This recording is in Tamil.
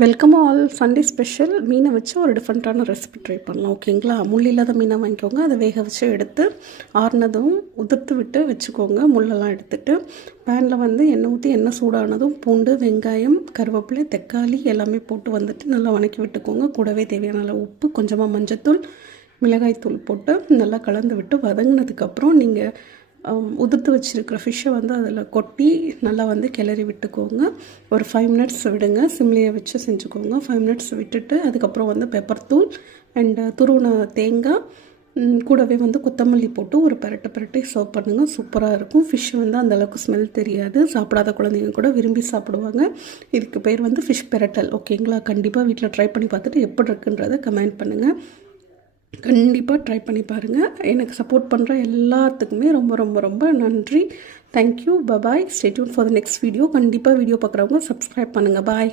Welcome all. சண்டே ஸ்பெஷல் மீனை வச்சு ஒரு டிஃப்ரெண்ட்டான ரெசிபி ட்ரை பண்ணலாம். ஓகேங்களா? முள் இல்லாத மீனை வாங்கிக்கோங்க. அதை வேக வச்சு எடுத்து ஆறுனதும் உதிர்த்து விட்டு வச்சுக்கோங்க. முள்ளெல்லாம் எடுத்துட்டு பேனில் வந்து எண்ணெய் ஊற்றி எண்ணெய் சூடானதும் பூண்டு, வெங்காயம், கருவேப்பிலை, தக்காளி எல்லாமே போட்டு வந்துட்டு நல்லா வணக்கி விட்டுக்கோங்க. கூடவே தேவையான அளவு உப்பு, கொஞ்சமாக மஞ்சத்தூள், மிளகாய்த்தூள் போட்டு நல்லா கலந்து விட்டு வதங்கினதுக்கப்புறம் நீங்கள் உதிர்த்து வச்சுருக்கிற ஃபிஷ்ஷை வந்து அதில் கொட்டி நல்லா வந்து கிளறி விட்டுக்கோங்க. ஒரு 5 மினிட்ஸ் விடுங்க. சிம்லியை வச்சு செஞ்சுக்கோங்க. 5 மினிட்ஸ் விட்டுட்டு அதுக்கப்புறம் வந்து பெப்பர் தூள் அண்ட் துருவின தேங்காய், கூடவே வந்து கொத்தமல்லி போட்டு ஒரு பரட்டி சர்வ் பண்ணுங்கள். சூப்பராக இருக்கும். ஃபிஷ் வந்து அந்தளவுக்கு ஸ்மெல் தெரியாது. சாப்பிடாத குழந்தைங்க கூட விரும்பி சாப்பிடுவாங்க. இதுக்கு பேர் வந்து ஃபிஷ் பெரட்டல். ஓகேங்களா? கண்டிப்பாக வீட்டில் ட்ரை பண்ணி பார்த்துட்டு எப்படி இருக்குன்றதை கமெண்ட் பண்ணுங்கள். கண்டிப்பாக ட்ரை பண்ணி பாருங்கள். எனக்கு சப்போர்ட் பண்ணுற எல்லாத்துக்குமே ரொம்ப ரொம்ப ரொம்ப நன்றி. Thank you. Bye bye. Stay tune for the next video. கண்டிப்பாக வீடியோ பார்க்குறவங்க சப்ஸ்கிரைப் பண்ணுங்கள். பாய்.